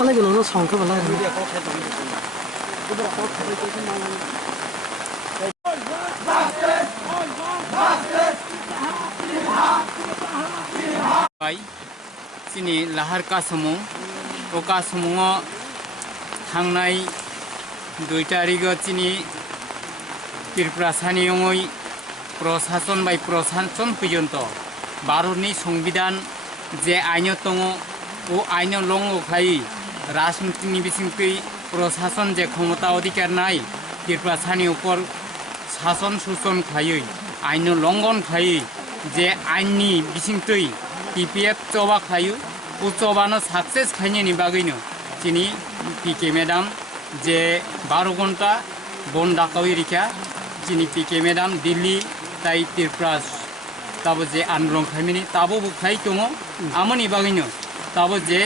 사내기로는 성크 발라. Sini lahar ka samung, oka samungo thangnai 2 tarikho sini Tripura saniyongoi প্রশাসন by প্রশাসন পর্যন্ত ভারতনি সংবিধান যে আইন দङ ও আইন লঙ্ঘ খাই রাজনীতিনি বিসিংতৈ প্রশাসন যে ক্ষমতা অধিকার নাই ত্রিপুরা সানি উপর শাসন শোষণ খাই আইন লঙ্ঘন খাই যে আইননি বিসিংতৈ টিপিএফ চবা খাই ও চবানো সাকসেস খাইনি বাগৈনো চিনি পিকে ম্যাডাম যে 12 ঘন্টা বন ডাকাউই রেখা চিনি পিকে ম্যাডাম দিল্লি তাই ত্রিপুরা তাবো যে আন্দোলন খাইমিনি তাবো বুখাই দङ আমনি বাগৈনো তাবো যে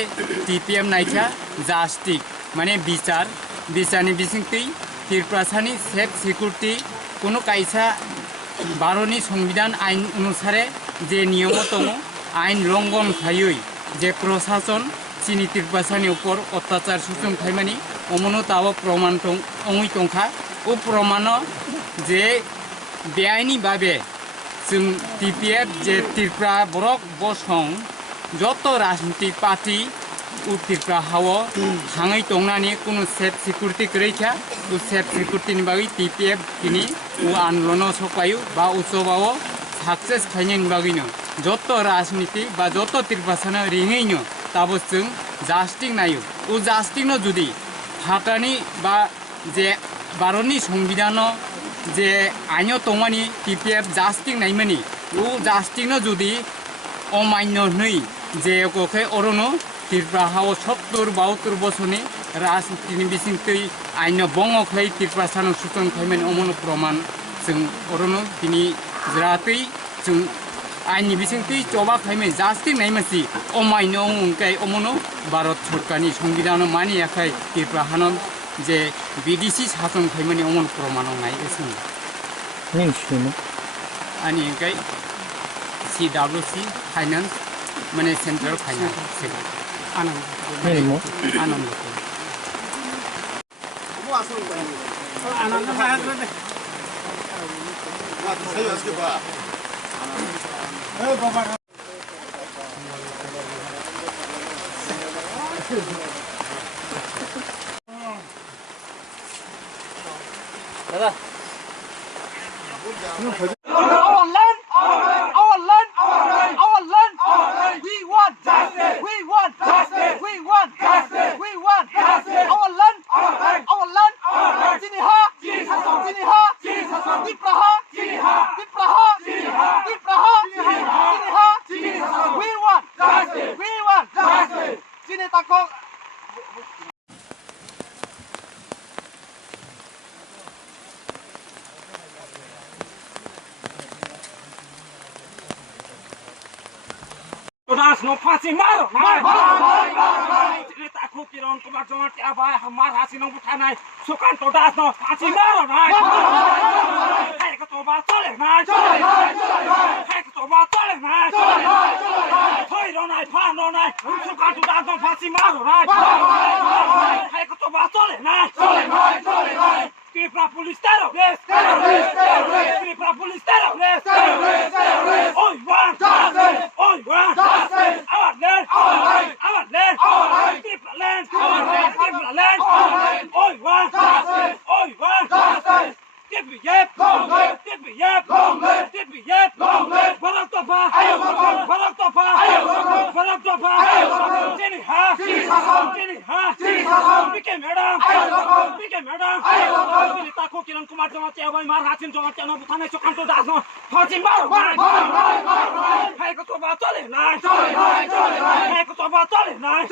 টিপিএম নাইখা জাস্টিক মানে বিচারনি বিসিংতৈ ত্রিপুরা সানি সেফ সিকিউরিটি কোনো কাইসা ভারতনি সংবিধান আইন অনুসারে যে নিয়ম দङ আইন লঙ্ঘন খাই যে প্রশাসন চিনি ত্রিপুরা সানি উপর অত্যাচার শোষণ খাইমানি অমনো তাবো প্রমাণ অঙই দंखा ও প্রমাণ যে বেআইনি ভাবে जों টিপিএফ যে ত্রিপুরা বরক বসং যত রাজনীতিক পার্টি ও ত্রিপুরা হাও হাঙै দंनानि কোনো সেফ সিকিউরিটি রैखा ও সেফ সিকিউরিটিनि বাগै টিপিএফ তিনি ও আন্দোলন সকায়ু বা উৎসবাও সাকসেস খাইনি বাগैनो যত রাজনীতিক বা যত ত্রিপুরা সানা রিঙैनो তাবো जों জাস্টিক নায়ু ও জাস্টিকनो जुदि फाटानि বা যে ভারতনি সংবিধান যে আইন দङानि টিপিএফ জাস্টিক নাইমানি ও জাস্টিকनो जुदि অমান্য নই যে ওকে অরনো ত্রিপুরা হাও 70-72 বছরনি রাজনীতিनि बिसिंतै আইন বঙ্গ খাই ত্রিপুরা সানো শোষণ খাইমেন অমন প্রমাণ जों অরনো তিনি জরাতৈ जों আইনनि बिसिंतै চবা খাইমেন জাস্টিক নাইমাসি অমান্য অংকাই অমনো ভারত সরকারনি সংবিধান মানিয়াখাই ত্রিপুরা হানন যে বিদেশি শাসন খাইমানি অমন প্রমাণ নাই এসে নিশ্চয় আনি একাই সিডব্লিউসি ফাইন্যান্স মানে সেন্ট্রাল ফাইন্যান্স সেটা আনন্দ দাদা Our land, our land, our land. We want justice. We want justice. We want justice. We want justice. Our land, our land. Jiniha, Jiniha, Dipraha, Dipraha, Dipraha, Jiniha. We want justice. We want justice. Jini takok. Todas no pasi maro, cerita aku kiron kebar jangan tiaba hamar hasil nong bukanai sukan todas no pasi maro, hai ketoba tole, hai ketoba tole, thoi donai pan donai sukan todas no pasi maro, hai ketoba tole, Tripura police terrorist, Tripura police terrorist, oi one, oi one, our land, our land, Tripura land, Tripura land, oi one, TPF, TPF, TPF, Barak Toba, Barak topa. Barak topa. Sini ha. Sini ha. Pike madam. Pike madam. Sini takho Kiran Kumar Jamati abai mar hatin Jamati na buthane Sukanto Das no Hatin maro. Hai ko toba chole nai. Hai ko toba chole nai.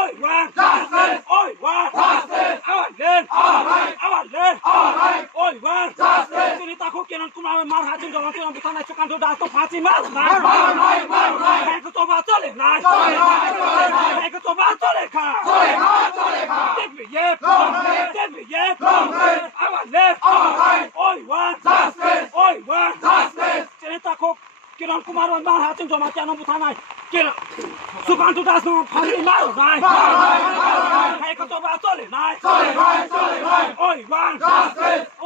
Oi wa. Oi wa. Awan len. Oi wa. Sini takho Kiran Kumar mar hatin Jamati na buthane Sukanto Das no Hatin maro. Hai ko toba chole nai. Hai ko toba chole kha. Yep. Awan len. Oi wa. Oi wa. Sini takho Kiran Kumar mar hatin Jamati na buthane Kiran Sukanto Das no Hatin maro nai. Hai ko toba chole nai. Oi wa.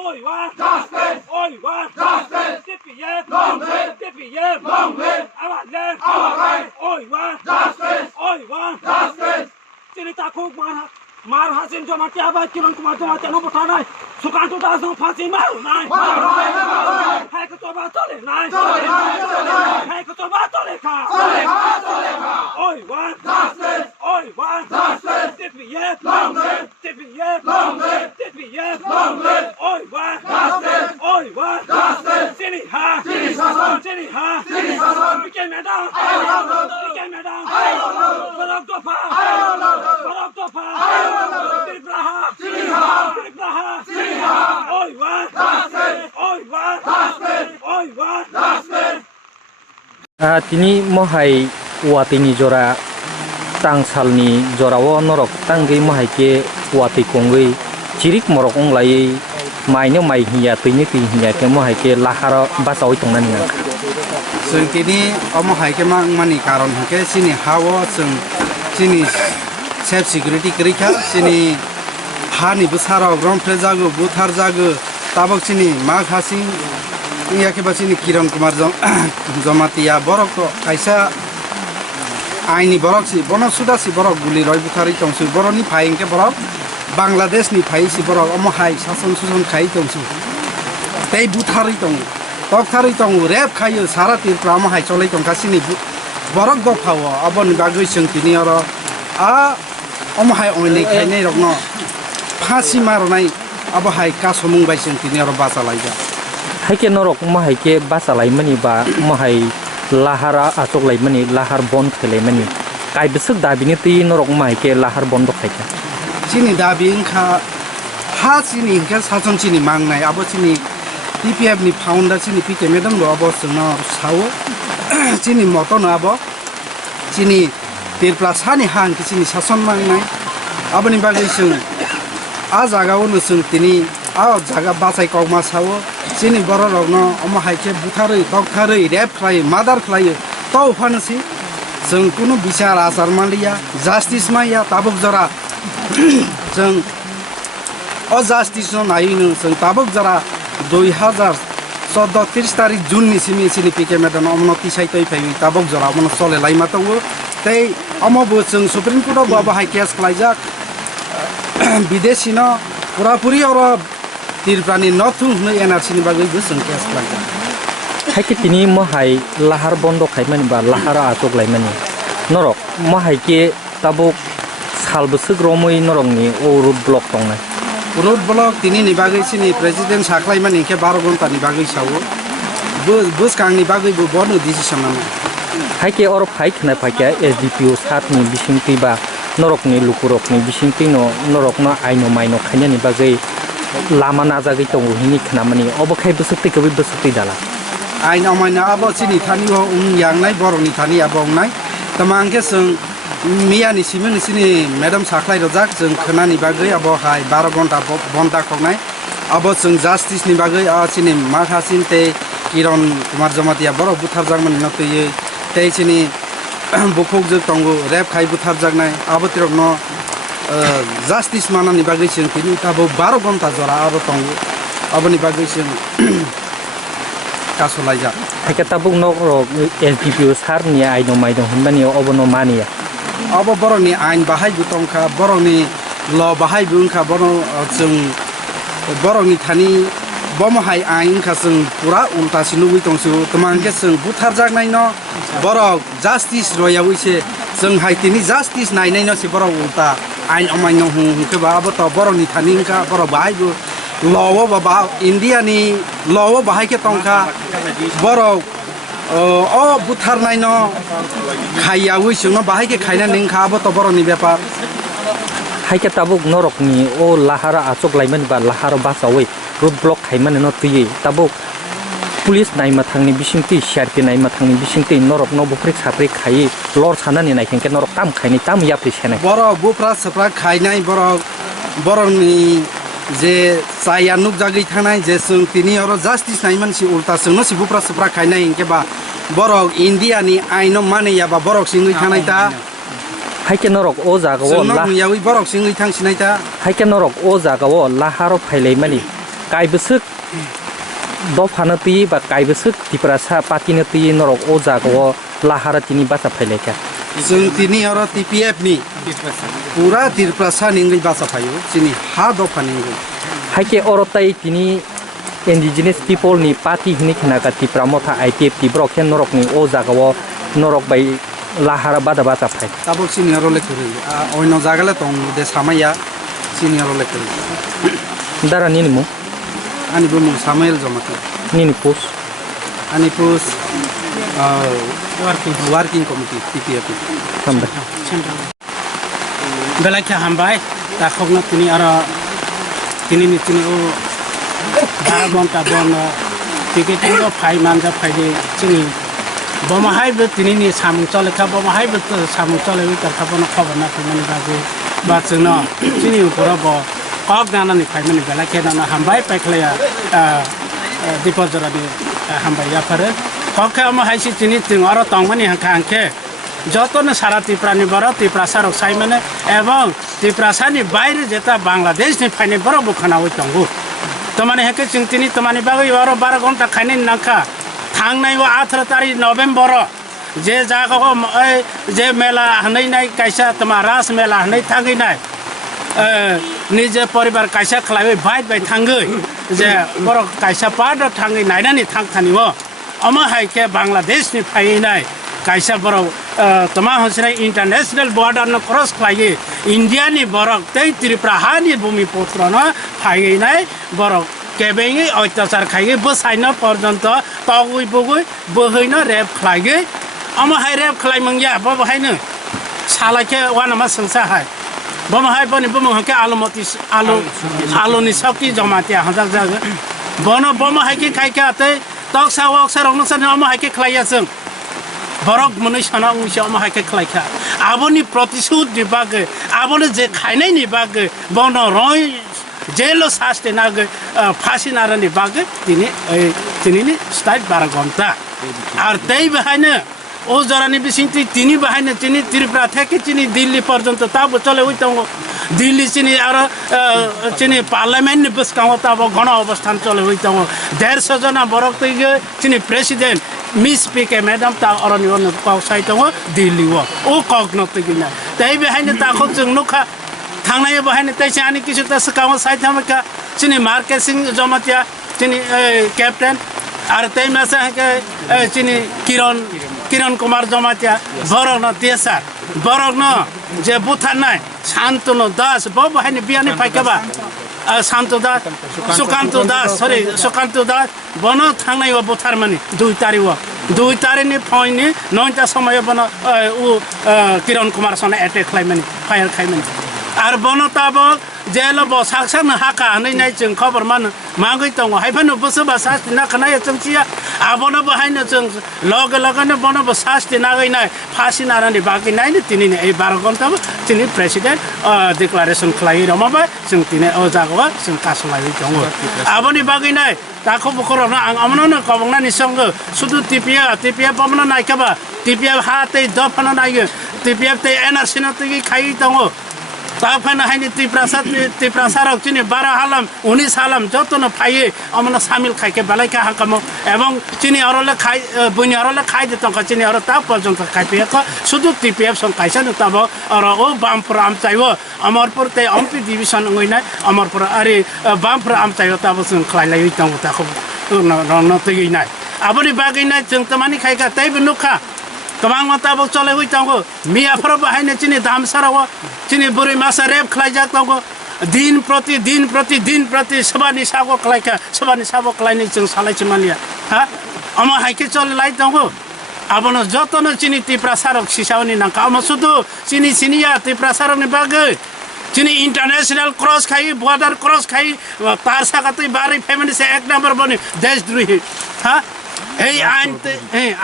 Oi wa. Oi wa. Yep. Awan len. Oi wa. Oi wa. Sini takho mar hatin Jamati abai Kiran Kumar Jamati na buthane Sukanto Das no Hatin maro nai. Hai ko toba chole nai. Hai ko toba chole kha. Oi wa. Oi wa. Yep. Oi wa. Oi wa. Sini ha. Pike madam. Barak topa. Tripraha. Oi wa. Tini mohai watini jora tangsalni jorao norok tangi mohai ke wati kongi cirik morok onglai maino mai hiya tini hiya ke mohai ke lahara basawai tongnan nang. Sung kini omo hai ke mani karon ke sini hawo sung sini self security kerja sini hani besara rom prejago buthar jago tabok sini mag hasing iya ke basini Kiran Kumar Jamati ya borok to kaisa aini borok si bono suda si borok guli roi buthari tongsu boroni phaing ke borok Bangladesh ni phai si borok omo hai sason suson khai tongsu tei buthari tong Tokthari tong rap khayo sara Tripura omo hai cholai tong kasini borok go phawo abon bagoi sung tini oro omo hai oinei khainai rokno phasi maronai abo hai ka somung bai sung tini oro basa laija Haike norok mohai ke basalai mani ba mohai lahara achoklai mani lahar bond khelai mani kai besuk dabini ti norok mohai ke lahar bond khaika sini dabi ingkha ha sini ingkha sason sini mangnai abo sini TPF ni founder sini Pike madam lo abo sungno sawo sini moto no abo sini Tripura sani hang sini sason mangnai abo ni bagai sung a jaga ono sung tini a jaga basai kogma sawo sini borok rokno omo hai ke butharoi toktaroi rap khlai mother khlai to phanasi sung kuno bichar achar maliya justice ma ya tabok jora sung o justice no nainu sung tabok jora 2014 तारिख जुन नि sini Pike madam omno tisai toi phai tabok jora omno chole laima tongo tei omo bo sung supreme court baba hai case khlaijak বিদেশি ন পুরাপুরি oro Tripurani nothung hnu NRC ni bagui bo sung case khlaijak Haike tini mohai lahar bondo khaimani ba lahara achoklai mani norok mohai ke tabuk salbusuk romoi norok ni o road block tongnai road block tini ni bagui sini president saklai mani ke 12 gonta ni bagui sawo bus kang ni bagui bo bono decision na Haike oro phai khna phaikia SDPO satni bisingti ba norok ni lukurok ni bisingti no norok no aino maino khanya ni bagai lama najagoi tongo hini khnamani obokhai busukti kobi busukti dala ain amaina abo sini thani ho yangnai boroni thani abongnai tamangke sung miya ni simung sini madam saklai rojak sung khnani bagai abo hai 12 gonta bonta khognai abo sung justice ni bagai a sini maghasin te Kiran Kumar Jamati ya borok buthar jangmani notye te sini bukuk jog tongo rap khai buthar jagnai abo tirok no justice manani bagai sung tini tabo 12 gonta jora abo tongo abo ni bagai sung kasolaija Haike tabuk norok SDPO sarni aino maino hunbani obono mania abo boroni ain bahai butongkha boroni law bahai bungkha bono jung boroni thani बमहाय आइन का जों पुरा उल्टा सिनुबै दंसो तमांके जों बुथारजानाय न बरक justice रयाव इसे जों हायतिनि justice नायनाय न से बरक उल्टा आइन अमाय न हुंके बा अब त बरकनि थानिंका बरक बाहायबो लव बाबा इन्डियानि लव बाहायके तंका बरक ओ बुथारनाय न खायावै जों बाहायके खायना निंखा अब त बरकनि व्यापार हाइके ताबुक नरकनि ओ लाहारा आचक लाइमोन बा लाहारा बासावै रोड ब्लक खाइमान न तुयै ताबुक पुलिस नायमा थांनि बिसिंति सीआरपी नायमा थांनि बिसिंति नरक न बुफ्रिक साफ्रिक खायि लर सानानि नायखेंके नरक ताम खायनि ताम याप्रि सेनाय बरक बुफ्रा सफ्रा खायनाय बरकनि जे चाया नुक जागै थानाय जे जों तिनि आरो जास्टिस नायमान सि उल्टा जोंनो सि बुफ्रा सफ्रा खायनाय इनके बा बरक इन्डियानि आइन मानिया बा बरक सिङै थानाय ता हाइके नरक ओ जागाव ला यावै बरक सिङै थांसिनाय ता हाइके नरक ओ जागाव लाहारो फाइलाय मानि काइबसुक दफानो तुयै बा काइबसुक तिप्रासा पातिनो तुयै नरक ओ जागाव लाहारा तिनि बासा फाइलायका जों तिनि आरो टीपीएफ नि पुरा तिरप्रासा निङै बासा फायो सिनि हा दफा निङै हाइके अरताय तिनि इन्डिजिनियस पिपल नि पार्टी हिनि खनाका तिप्रा मथा आईटीएफ तिब्रक हे नरक नि ओ जागाव नरक बाय लाहारा बादा बाता फाय ताबो सिनि आरो लेखरै अयन जागाले दं दे सामाया सिनि आरो लेखरै Dara निनिमु ani bu Samuel Jomati nini pos ani pos working committee TPF sampai belakang hambai tak kogna tini ara tini ni tini o barabon ta bon ticketing o phai manja phai de tini bomahai be tini ni samung chole ka bomahai be samung chole wi ta khapona khobana tini bagu ba chno tini upora bo kok nana ni phai mani belakang nana hambai peklaya dipojora ni hambai ya pare kok ama haisi tini ting ara tongmani hangke যতন সারা ত্রিপুরানি বড় ত্রিপুরাসা রসাই মানে এবং ত্রিপুরাসানি বাইরে যেটা বাংলাদেশনি ফাইনে বড় বুখানা ওই তঙ্গু তোমানে হেকে চিন্তিনি তোমানি বাগৈ বড় 12 ঘন্টা খাইনি নাখা থাংনাই 18 তারিখ নভেম্বর যে জায়গা যে মেলা হনাই নাই কাইসা তোমার রাস মেলা হনাই থাঙ্গি নাই নিজে পরিবার কাইসা খালাই বাইট বাই থাঙ্গৈ যে বড় কাইসা পাড থাঙ্গি নাইনানি থাংখানিও আমা হাইকে বাংলাদেশনি ফাই নাই kaisa borok tama hosrai international border no cross khai india ni borok tei tripura ha ni bhumi putra no phai nai borok kebei oitachar khai bosai na porjonto tagui bugui bohoi na rap khai ama hai rap khai mangya ba hai no salake wana ma sangsa hai bama hai bani bama ke alomati alo ni sakti jamatia hazak jaga bono bama hai ke khai ke ate toksa waksa rong sa ama hai ke khlaiya sung বরক মনে সানা উইছে আমা হাইকে খাইখা আবনি প্রতিশোধ দিবাগে আবনে যে খাইনাই নিবাগে বন রয় jello শাস্তি নাগে ফাঁসি নারানি বাগে তিনি স্টাইল 12 ঘন্টা আর তাই বাহাইনে ও জরানি বিসিংতি তিনি বাহাইনে তিনি ত্রিপুরা থেকে তিনি দিল্লি পর্যন্ত তাব চলে হইতাম দিল্লি চিনি আর চিনি পার্লামেন্ট বসকাও তাব গণ অবস্থান চলে হইতাম 150 জন বরক তৈগে চিনি প্রেসিডেন্ট মিস পিকে ম্যাডাম তা অরনি অন পাউসাই দङ दिल्ली ओ कगन तगिना तै बेहायनो ताखौ जों नुखा थांनाय बेहायनो तैसे आनि किछु त सकाव साइ थामका चिनि marketing Jamatia Chini captain are तै मासा के चिनि किरण कुमार जमातिया बरन तेसा बरन जे बुथानाय शान्तनु दास ब बेहायनो बियानि फाइकाबा शान्तो दास सुकान्तो दास बन थांनाय बुथार माने 2 तारिख नि फैनि 9टा समय बन उ किरण कुमार सने अटैक खाइमाने फायर खाइमाने आर बन ताब जेल ब साक्सन हाका नै नै जों खबर मान मागै दङ हाइफानो बसबा सास्ति ना खनाय जोंसिया आबनो बहायनो जों लगनो बन ब सास्ति नागै नै फासि नारानि बागै नै तिनि नै 12 घन्टा तिनि प्रेसिडेन्ट डिक्लारेसन खलाइ रमाबा जों तिनि ओ जागवा जों कासलाइ दङ आबनि बागै नै ताखौ बखरना आं आमनो कबंना निसंग सुदु टिपिया बमना नायखाबा टिपिया हाते दफना नायो टिपिया ते एनआरसी न तगि खाइ दङ তা ফাইনা হাইনি ত্রিপ্রাসারক চিনি 12 হালাম 19 হালাম যতন ফাইয়ে আমনা সামিল খাইকে বেলাইকা হাকামো এবং চিনি অরলে খাই বইনি অরলে খাই দিতং চিনি অর তা পর্যন্ত খাইপে শুধু টিপিএফ সং খাইছানো তাব অর ও বামপুর আম চাইও আমরপুর তে এমপি ডিভিশন ওইনা আমরপুর আরে বামপুর আম চাইও তাব সং খাইলাই হইতং তাখো রন তৈ নাই আবনি বাগै নাই जों तमानि खाइका तैबो नुखा गोबां माताबो चले हइतांगो मियाफोर बाहायनो चिनि दामसाराव चिनि बुरै मासा रेप खालायजाक दंगो दिन प्रति सबानि सागो खालायका सबानि साबो खालायनो जों सालायचे मानिया हा अमा हाइके चले लाइ दंगो आबनो जतनो चिनि टिप्रासारक सिसावनि नांका अमा सुदु चिनि सिनिया टिप्रासारकनि बागै चिनी इंटरनेशनल क्रॉस खाई बॉर्डर क्रॉस खाई तार सागतै बारै फेमिली से 1 नंबर बने देशद्रोही हा এই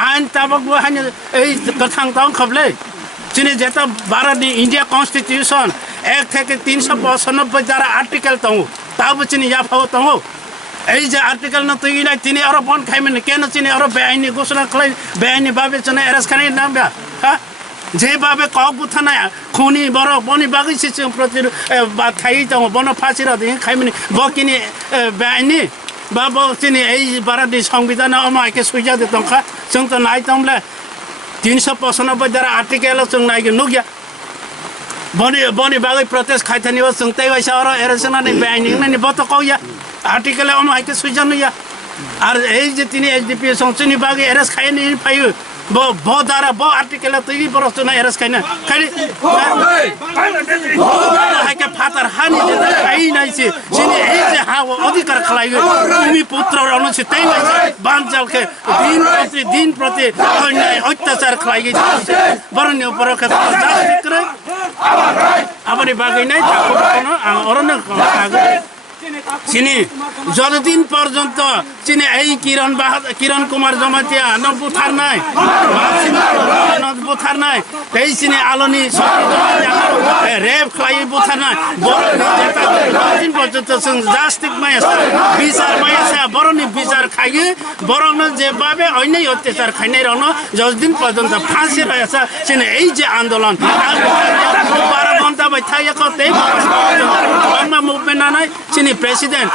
আইন তাবক হানি এই কথাং তাং খবলে চিনি যেটা ভারতনি ইন্ডিয়া কনস্টিটিউশন 1 থেকে 395 যারা আর্টিকেল তাও তাও চিনি ইয়াফাও তাও এই যে আর্টিকেল না তুই না তিনি আরো বন খাইমেন কেন চিনি আরো বেআইনি ঘোষণা খাই বেআইনি ভাবে চিনি এরেস্ট খানি নাম হ্যাঁ যেভাবে কবু থানায় খুনি বড় বনি বাগিছে প্রতি খাই তাও বন ফাঁসিরা দিয়ে খাইমেন বকিনি বেআইনি बाबो चिनी এই भारतनि संविधान अमाइके सुइजा दे तंखा जों त नाय तंले 395 द्वारा आर्टिकल जों नायगे नुगिया बनि बागै प्रोटेस्ट खाइथानि जों तै वैसा अर एरेसना नि बैनिंग नि बत कौया आर्टिकल अमाइके सुइजा नुया आर এই যে তিনি एसडीपी संसदनि बागै एरेस खाइनि पायो बो द्वारा बो आर्टिकल तै बरसना एरेस खाइना खाइ हाइके फातर हानि जे खाइ नाइसे चिनि এই যে हाव अधिकार खलाइयो भूमि पुत्र अनुचित तै बानजालके दिन प्रति अन्याय अत्याचार खलाइयो बरनि ऊपर के जास्ति करे आबानि बागै नै थाको न अरन চিনি যতদিন পর্যন্ত চিনি এই কিরণ কুমার জমাতিয়া নবুথার নাই এই চিনি আলোনি রেপ খাই বুথার নাই যতদিন পর্যন্ত জাস্টিক মাই বিচার মাই আছে বরনি বিচার খাইয়ে বরং যেভাবে অন্য অত্যাচার খাইনাই রন যতদিন পর্যন্ত ফাঁসি রয়েছে চিনি এই যে আন্দোলন 12 ঘন্টা বাই থাইয়া কতে বাংলা মুভমেন্ট নাই চিনি प्रेसिडेंट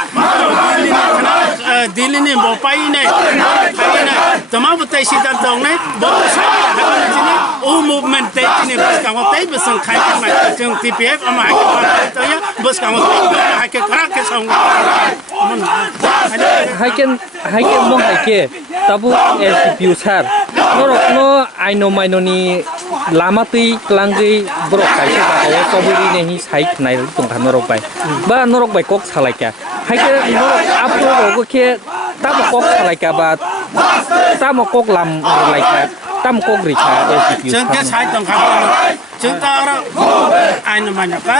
दिल्ली ने बोपाई ने तमाम बताई सिद्धांत ने ओ मूवमेंट ते ने बस का होते बस खाई में जों टीपीएफ हम हाके तो या बस का होते हाके करा के संग हाके मो हाके तबु एसडीपी सर नरकनो आइनो माइनोनि लामातै क्लांगै ब्रक काइसे बाहाव सबुरि नेहि साइक नाय दंथा नरक बाय बा नरक बाय कक सालायका हाइके नरक आपरो रोगके ताम कक सालायका बा ताम कक लाम लायका ताम कक रिखा एसडीपी जों के साइक दंखा जों ता आइन माने का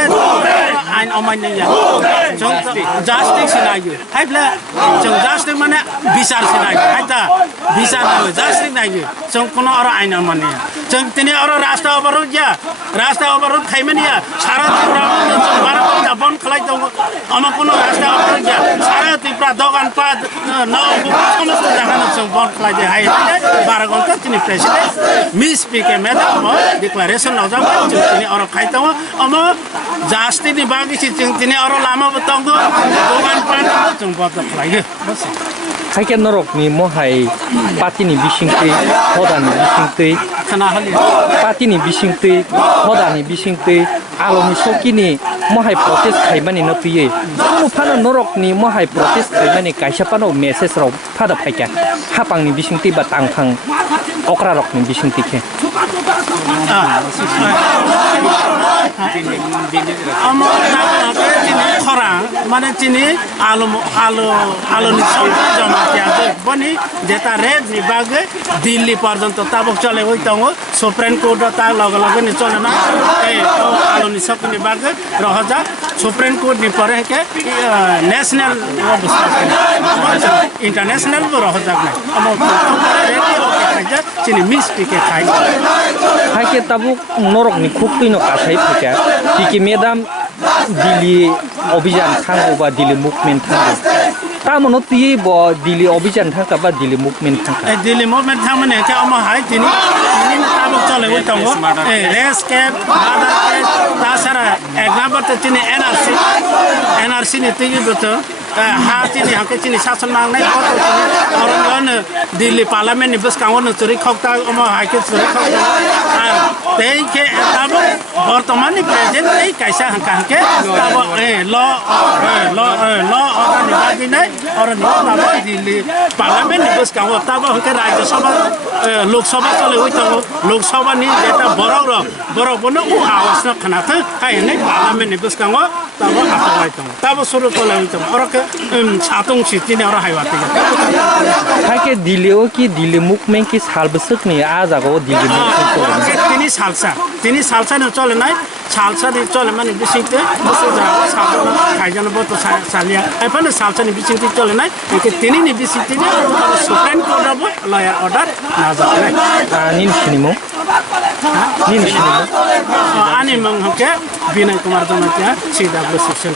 आइन अमान्य या जों जास्टिस सिनायो हाइब्ला जों जास्टिस माने বিচার सिनायो हाइता বিচার नायो जास्टिस नायो जों कोनो अर आइन अमान्य जों तिनी अर राष्ट्र अवरोध खाइमेनिया सारा त्रिपुरा जों भारत बन खलाइ दङ अमा कोनो राष्ट्र अवरोध या सारा त्रिपुरा दगान पात न समस्त जागान जों बन खलाइ दे हाइ 12 घन्टा तिनी प्रेसिडेन्ट मिस पीके मेदाम डिक्लेरेसन नजा जों तिनी अर खाइ दङ अमा जास्टिनि बागिसि जों तिनी अर लामा बतङ दगान पात जों बद खलाइ बस हाइके नरकनि महाय पार्टीनि बिसिंतै हदानि बिसिंतै पार्टीनि बिसिंतै हदानि बिसिंतै आलोनि सकिनि महाय प्रोटेस्ट खाइमानि न पिये कोनो फानो नरकनि महाय प्रोटेस्ट खाइमानि काइसापानो मेसेज राव फादा फाइका हापांनि बिसिंतै बा तांफां अक्रारकनि बिसिंतैखे खरा माने चिनी आलोनि सौदा जमातिया बनी जेता रेड नि बागे दिल्ली पर्यन्त ताबक चले होई तङ सुप्रीम कोर्ट ता लग नि चले ना ए आलोनि सकनि बागे रहजा सुप्रीम कोर्ट नि परे के नेशनल इंटरनेशनल रहजा नै चिनी मिस पिके खाइ हाइके ताबु नरकनि खुक्तिनो कासाइ फैका पिके मेदाम दिल्ली अभियान थांगो बा दिल्ली मुभमेन्ट थांगो तामनो तियै ब दिल्ली अभियान थांका बा दिल्ली मुभमेन्ट थांका दिल्ली मुभमेन्ट थांमने के अमा हाइ तिनी ताबक চলে ওই তো রেস ক্যাপ তাছাড়া 1 নম্বরতে চিনি এনআরসি নীতি তো ha চিনি হাকে চিনি শাসন নাংনাই কত চিনি অরণ দিল্লি পার্লামেন্টনি বসকাঙ্গনো চুরি খকতা অম হাইকে চুরি খকতা আর তেইকে তাবো বর্তমাননি প্রেজেন্ট এই কাইসা হাঙ্কে তাবো ল অর্ডার নিবাদি নাই অরণ তাবো দিল্লি পার্লামেন্টনি বসকাঙ্গ তাবো হাঙ্কে রাজ্যসভা লোকসভা চলে ওই তো লোকসভানি যেটা বড় বনো ও আওয়াজ না খানাতে হাইনে পার্লামেন্টনি বসকাঙ্গ তাবো আতলাই তো তাবো শুরু চলে ওই তো অরকে সাতং সিটিনি অর হাইওয়াতে হাইকে দিলেও কি দিলে মুখ মেং কি সালবসক নি আজাগো দিলে মুখ তিনি সালসা চলে নাই সালসা চলে মানে বিসিতে বসে যাওয়া সালসা খাইজান বতো সালিয়া এখানে সালসানি বিসিতে চলে নাই তিনি নি বিসিতে supreme court of lawyer order না যাবে নিন সিনিমো আনি মং হকে বিনয় কুমার জমাতিয়া সিডাব্লিউ সেকশন